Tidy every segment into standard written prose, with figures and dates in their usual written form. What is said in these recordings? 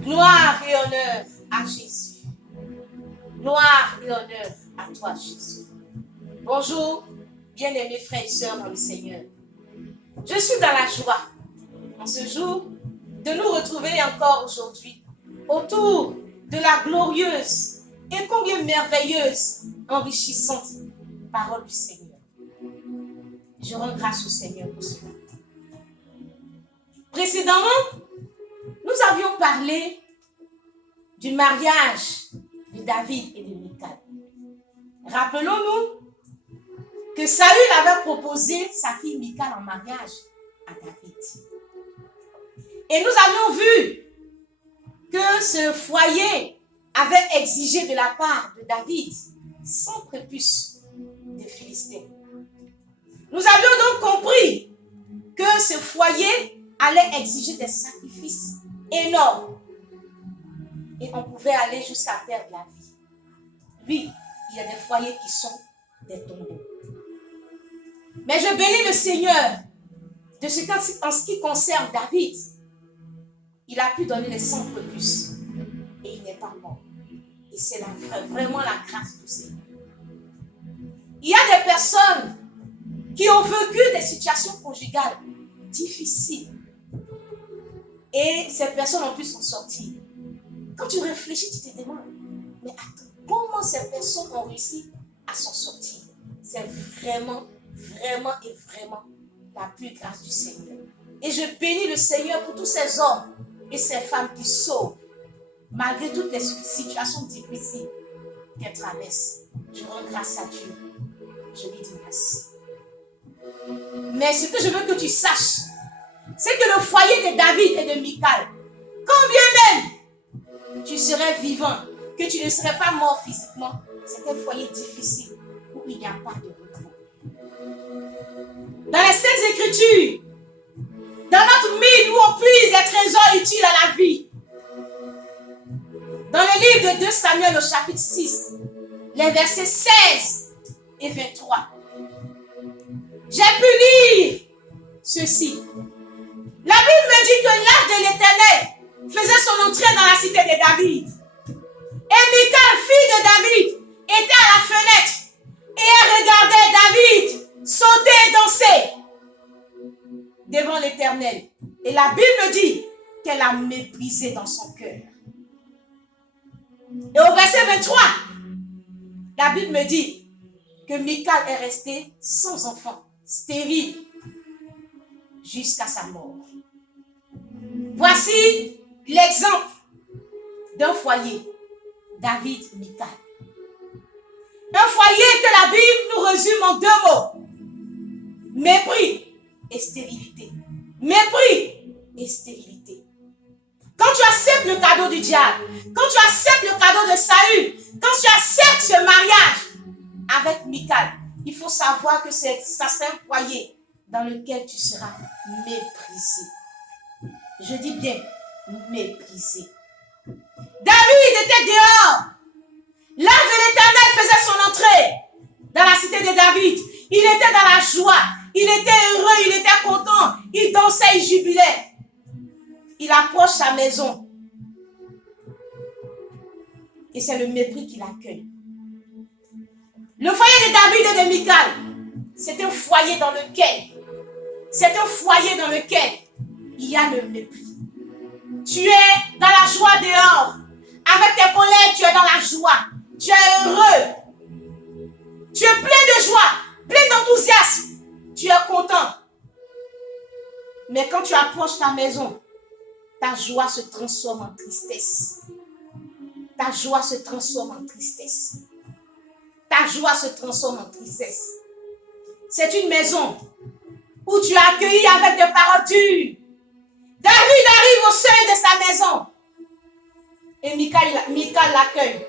Gloire et honneur à Jésus. Gloire et honneur à toi, Jésus. Bonjour, bien-aimés frères et sœurs dans le Seigneur. Je suis dans la joie, en ce jour, de nous retrouver encore aujourd'hui autour de la glorieuse et combien merveilleuse, enrichissante parole du Seigneur. Je rends grâce au Seigneur pour cela. Précédemment, nous avions parlé du mariage de David et de Michal. Rappelons-nous que Saül avait proposé sa fille Michal en mariage à David. Et nous avions vu que ce foyer avait exigé de la part de David 100 prépuces de Philistins. Nous avions donc compris que ce foyer allait exiger des sacrifices énormes. Et on pouvait aller jusqu'à perdre la vie. Oui, il y a des foyers qui sont des tombeaux. Mais je bénis le Seigneur de ce qu'en ce qui concerne David, il a pu donner les 100 prépuces et il n'est pas mort. Et c'est vraiment la grâce du Seigneur. Il y a des personnes qui ont vécu des situations conjugales difficiles. Et ces personnes ont pu s'en sortir. Quand tu réfléchis, tu te demandes, mais attends, comment ces personnes ont réussi à s'en sortir? C'est vraiment la plus grâce du Seigneur. Et je bénis le Seigneur pour tous ces hommes et ces femmes qui sauvent, malgré toutes les situations difficiles qu'elles traversent. Je rends grâce à Dieu. Je lui dis merci. Mais ce que je veux que tu saches, c'est que le foyer de David et de Michal, quand bien même tu serais vivant, que tu ne serais pas mort physiquement, c'est un foyer difficile où il n'y a pas de repos. Dans les Saintes Écritures, dans notre mine où on puise les trésors utiles à la vie, dans le livre de 2 Samuel au chapitre 6, les versets 16 et 23, j'ai pu lire ceci. La Bible me dit que l'ange de l'Éternel faisait son entrée dans la cité de David. Et Michal, fille de David, était à la fenêtre et elle regardait David sauter et danser devant l'Éternel. Et la Bible me dit qu'elle l'a méprisé dans son cœur. Et au verset 23, la Bible me dit que Michal est restée sans enfant, stérile, jusqu'à sa mort. Voici l'exemple d'un foyer, David-Michal. Un foyer que la Bible nous résume en 2 mots. Mépris et stérilité. Mépris et stérilité. Quand tu acceptes le cadeau du diable, quand tu acceptes le cadeau de Saül, quand tu acceptes ce mariage avec Michal, il faut savoir que ça c'est un foyer dans lequel tu seras méprisé. Je dis bien méprisé. David était dehors. L'ange de l'Éternel faisait son entrée dans la cité de David. Il était dans la joie. Il était heureux, il était content. Il dansait, il jubilait. Il approche sa maison. Et c'est le mépris qui l'accueille. Le foyer de David et de Michal, c'est un foyer dans lequel il y a le mépris. Tu es dans la joie dehors. Avec tes collègues, tu es dans la joie. Tu es heureux. Tu es plein de joie, plein d'enthousiasme. Tu es content. Mais quand tu approches ta maison, ta joie se transforme en tristesse. Ta joie se transforme en tristesse. Ta joie se transforme en tristesse. C'est une maison où tu es accueilli avec des paroles dures. David arrive au seuil de sa maison. Et Michal l'accueille.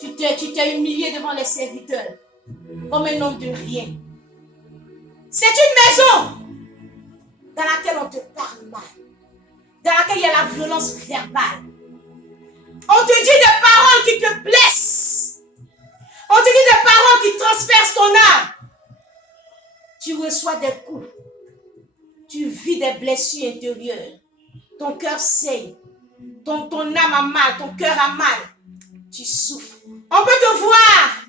Tu t'es humilié devant les serviteurs. Comme un homme de rien. C'est une maison dans laquelle on te parle mal. Dans laquelle il y a la violence verbale. On te dit des paroles qui te blessent. On te dit des paroles qui transpercent ton âme. Tu reçois des coups. Tu vis des blessures intérieures. Ton cœur saigne. ton âme a mal, ton cœur a mal. Tu souffres. On peut te voir,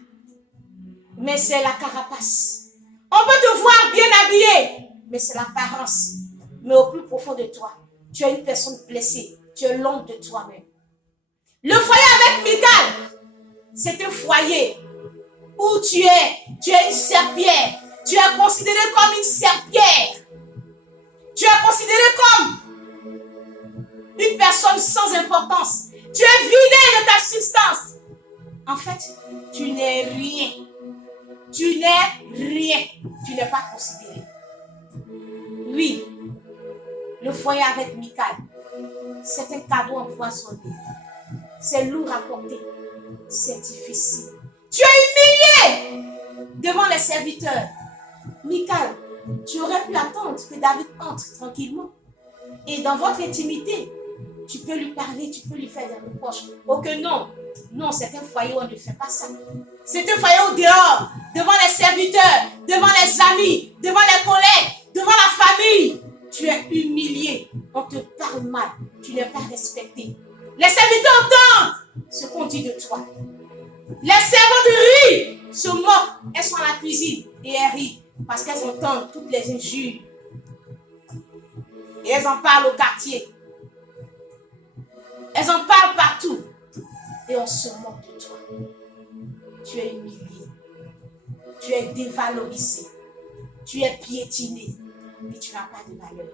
mais c'est la carapace. On peut te voir bien habillé, mais c'est l'apparence. Mais au plus profond de toi, tu es une personne blessée. Tu es l'ombre de toi-même. Le foyer avec Michal, c'est un foyer où tu es une serpillère. Tu es considéré comme une serpillère. Tu es considéré comme une personne sans importance. Tu es vidé de ta substance. En fait, tu n'es rien. Tu n'es rien. Tu n'es pas considéré. Oui, le foyer avec Michal, c'est un cadeau empoisonné. C'est lourd à porter. C'est difficile. Tu es humilié devant les serviteurs. Michal, tu aurais pu attendre que David entre tranquillement. Et dans votre intimité, tu peux lui parler, tu peux lui faire des reproches. Oh que non, non, c'est un foyer où on ne fait pas ça. C'est un foyer au dehors, devant les serviteurs, devant les amis, devant les collègues, devant la famille. Tu es humilié, on te parle mal, tu n'es pas respecté. Les serviteurs entendent ce qu'on dit de toi. Les servantes rient, se moquent, elles sont à la cuisine et elles rient parce qu'elles entendent toutes les injures. Et elles en parlent au quartier. Elles en parlent partout. Et on se moque de toi. Tu es humilié. Tu es dévalorisé. Tu es piétiné. Et tu n'as pas de valeur.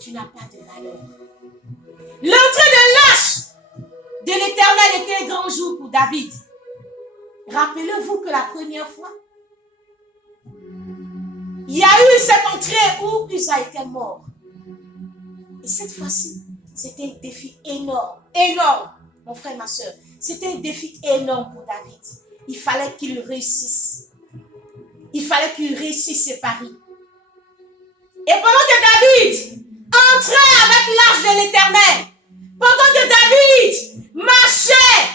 Tu n'as pas de valeur. L'entrée de l'Arche de l'Éternel était un grand jour pour David. Rappelez-vous que la première fois, il y a eu cette entrée où Uza était mort. Et cette fois-ci, c'était un défi énorme. Énorme, mon frère, ma soeur. C'était un défi énorme pour David. Il fallait qu'il réussisse. Il fallait qu'il réussisse ses paris. Et pendant que David entrait avec l'arche de l'Éternel, pendant que David marchait,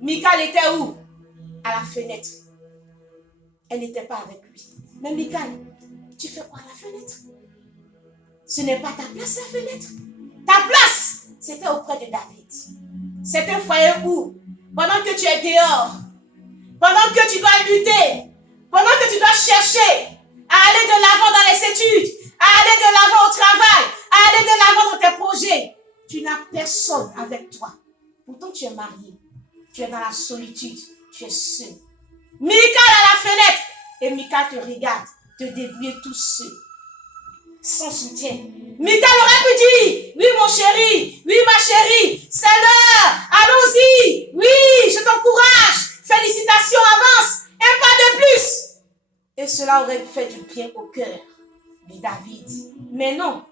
Michal était où? À la fenêtre. Elle n'était pas avec lui. Mais Michal, tu fais quoi à la fenêtre? Ce n'est pas ta place, la fenêtre. Ta place, c'était auprès de David. C'est un foyer où, pendant que tu es dehors, pendant que tu dois lutter, pendant que tu dois chercher à aller de l'avant dans les études, à aller de l'avant au travail, à aller de l'avant dans tes projets, tu n'as personne avec toi. Pourtant, tu es marié. Tu es dans la solitude. Tu es seul. Michal à la fenêtre. Et Michal te regarde, te débrouiller tout seul. Sans soutien. Michal aurait pu dire, oui mon chéri, oui ma chérie, c'est l'heure, allons-y, oui, je t'encourage, félicitations, avance, un pas de plus. Et cela aurait fait du bien au cœur de David. Mais non.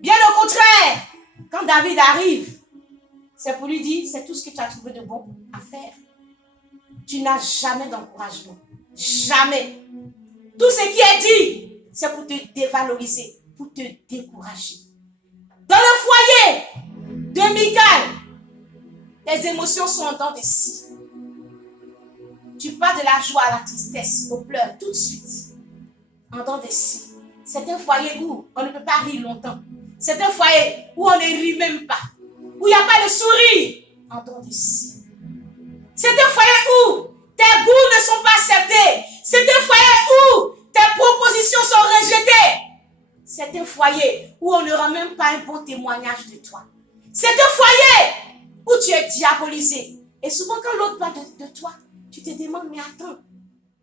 Bien au contraire, quand David arrive, c'est pour lui dire, c'est tout ce que tu as trouvé de bon à faire. Tu n'as jamais d'encouragement. Jamais. Tout ce qui est dit, c'est pour te dévaloriser, pour te décourager. Dans le foyer de Michal, tes émotions sont en dents de scie. Tu pars de la joie à la tristesse, aux pleurs, tout de suite. En dents de scie. C'est un foyer où on ne peut pas rire longtemps. C'est un foyer où on ne rit même pas. Où il n'y a pas de sourire. En dents de scie. C'est un foyer où tes goûts ne sont pas acceptés. C'est un foyer où tes propositions sont rejetées. C'est un foyer où on ne rend même pas un bon témoignage de toi. C'est un foyer où tu es diabolisé. Et souvent quand l'autre parle de toi, tu te demandes, mais attends,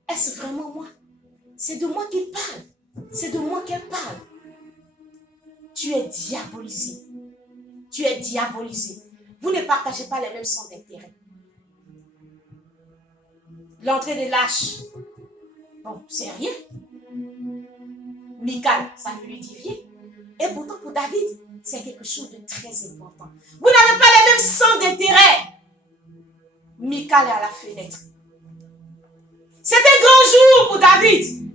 est-ce vraiment moi? C'est de moi qu'il parle. C'est de moi qu'elle parle. Tu es diabolisé. Tu es diabolisé. Vous ne partagez pas les mêmes centres d'intérêt. L'entrée de l'Arche, bon, c'est rien. Michal, ça ne lui dit rien. Et pourtant, pour David, c'est quelque chose de très important. Vous n'avez pas les mêmes centres d'intérêt. Michal est à la fenêtre. C'est un grand jour pour David,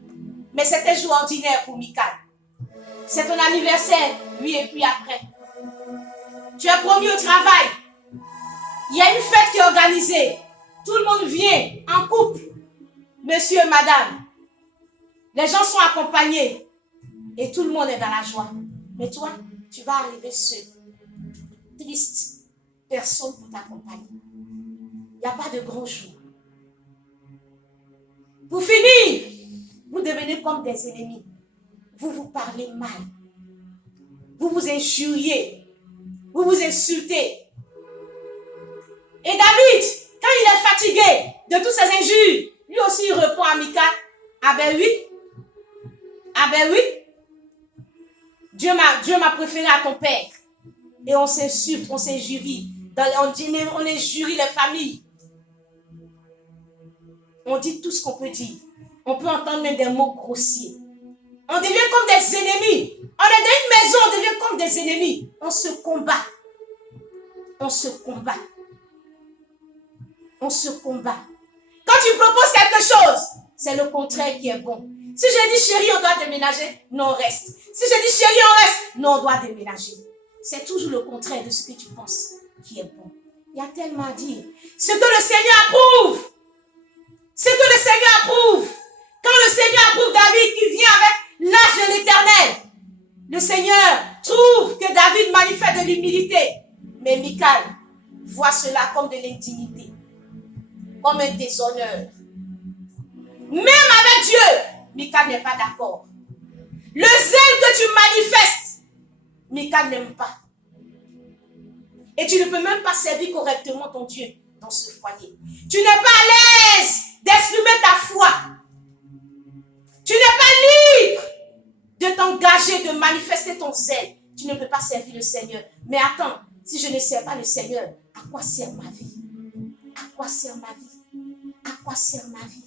mais c'est un jour ordinaire pour Michal. C'est ton anniversaire, oui, et puis après. Tu es promu au travail. Il y a une fête qui est organisée. Tout le monde vient en couple. Monsieur et madame. Les gens sont accompagnés. Et tout le monde est dans la joie. Mais toi, tu vas arriver seul. Triste. Personne pour t'accompagner. Il n'y a pas de grand jour. Pour finir, vous devenez comme des ennemis. Vous vous parlez mal. Vous vous injuriez. Vous vous insultez. Et David, quand il est fatigué de toutes ces injures, lui aussi il répond à Michal. Ah ben oui. Ah ben oui. Dieu m'a préféré à ton père. Et on s'insulte, on s'injurie. On injurie les familles. On dit tout ce qu'on peut dire. On peut entendre même des mots grossiers. On devient comme des ennemis. On est dans une maison, on devient comme des ennemis. On se combat. On se combat. On se combat. Quand tu proposes quelque chose, c'est le contraire qui est bon. Si je dis chérie, on doit déménager, non, on reste. Si je dis chérie, on reste, non, on doit déménager. C'est toujours le contraire de ce que tu penses qui est bon. Il y a tellement à dire. Ce que le Seigneur approuve. Ce que le Seigneur approuve. Quand le Seigneur approuve David qui vient avec l'âge de l'Éternel, le Seigneur trouve que David manifeste de l'humilité. Mais Michal voit cela comme de l'indignité, comme un déshonneur. Même avec Dieu, Michal n'est pas d'accord. Le zèle que tu manifestes, Michal n'aime pas. Et tu ne peux même pas servir correctement ton Dieu dans ce foyer. Tu n'es pas à l'aise d'exprimer ta foi. Tu n'es pas libre de t'engager, de manifester ton zèle. Tu ne peux pas servir le Seigneur. Mais attends, si je ne sers pas le Seigneur, à quoi sert ma vie? À quoi sert ma vie? À quoi sert ma vie?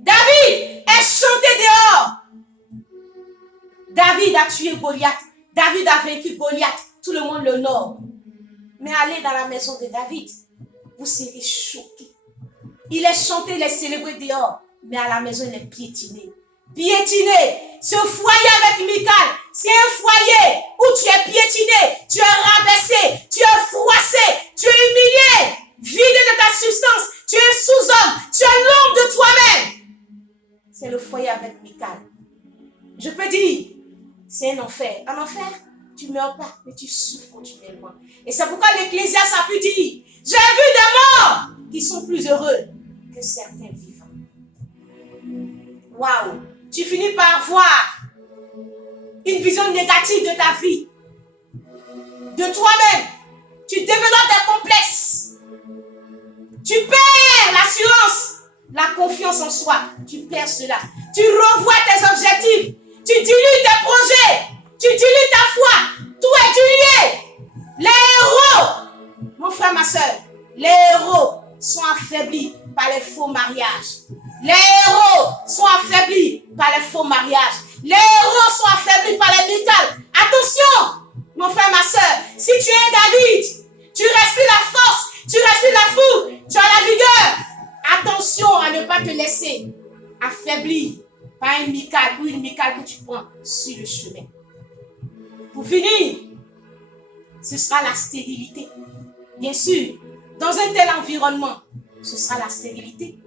David est chanté dehors. David a tué Goliath. David a vaincu Goliath. Tout le monde l'honore. Mais allez dans la maison de David, vous serez choqués. Il est chanté, il est célébré dehors, mais à la maison, il est piétiné. Piétiné. Ce foyer avec Michal, c'est un foyer où tu es piétiné, tu es rabaissé, tu es froissé, tu es humilié, vidé de ta substance, tu es un sous-homme, tu es l'homme de toi-même. C'est le foyer avec Michal. Je peux dire, c'est un enfer. Un enfer, tu ne meurs pas, mais tu souffres continuellement. Et c'est pourquoi l'Ecclésiaste a pu dire, j'ai vu des morts qui sont plus heureux que certains vivants. Waouh! Tu finis par avoir une vision négative de ta vie, de toi-même. Tu développes des complexes. Tu perds l'assurance, la confiance en soi. Tu perds cela. Tu revois tes objectifs. Tu dilues tes projets. Tu dilues ta foi. Tout est dilué. Les héros, mon frère, ma soeur, les héros sont affaiblis par les faux mariages. Les héros sont affaiblis par les faux mariages. Les héros sont affaiblis par les Michal. Attention, mon frère, ma soeur, si tu es un David, tu respires la force, tu respires la fougue, tu as la vigueur. Attention à ne pas te laisser affaiblir par un Michal ou une Michal que tu prends sur le chemin. Pour finir, ce sera la stérilité. Bien sûr, dans un tel environnement, ce sera la stérilité.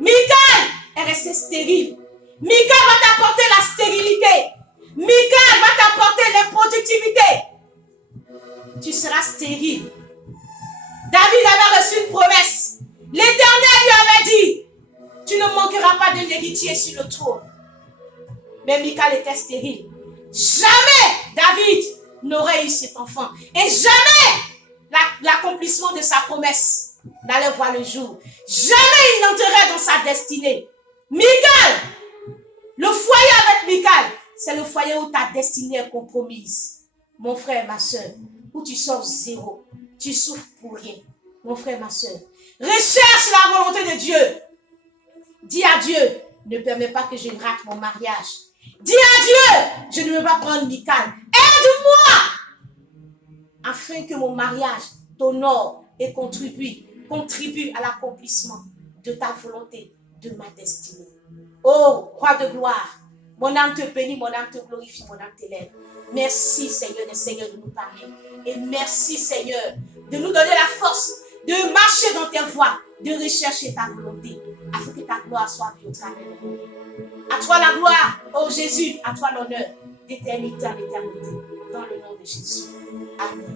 Michal est resté stérile. Michal va t'apporter la stérilité. Michal va t'apporter l'improductivité. Tu seras stérile. David avait reçu une promesse. L'Éternel lui avait dit, tu ne manqueras pas d'un héritier sur le trône. Mais Michal était stérile. Jamais David n'aurait eu cet enfant. Et jamais l'accomplissement de sa promesse n'allait voir le jour. Jamais il n'entrerait dans sa destinée. Michal, le foyer avec Michal, c'est le foyer où ta destinée est compromise. Mon frère, ma soeur, où tu sors zéro, tu souffres pour rien. Mon frère, ma soeur, recherche la volonté de Dieu. Dis à Dieu, ne permets pas que je rate mon mariage. Dis à Dieu, je ne veux pas prendre Michal. Aide-moi afin que mon mariage t'honore et contribue à l'accomplissement de ta volonté, de ma destinée. Oh, roi de gloire, mon âme te bénit, mon âme te glorifie, mon âme t'élève. Merci Seigneur des Seigneurs de nous parler. Et merci Seigneur de nous donner la force de marcher dans tes voies, de rechercher ta volonté, afin que ta gloire soit vue au travers de nous. À toi la gloire, oh Jésus, à toi l'honneur. d'éternité en éternité. Dans le nom de Jésus. Amen.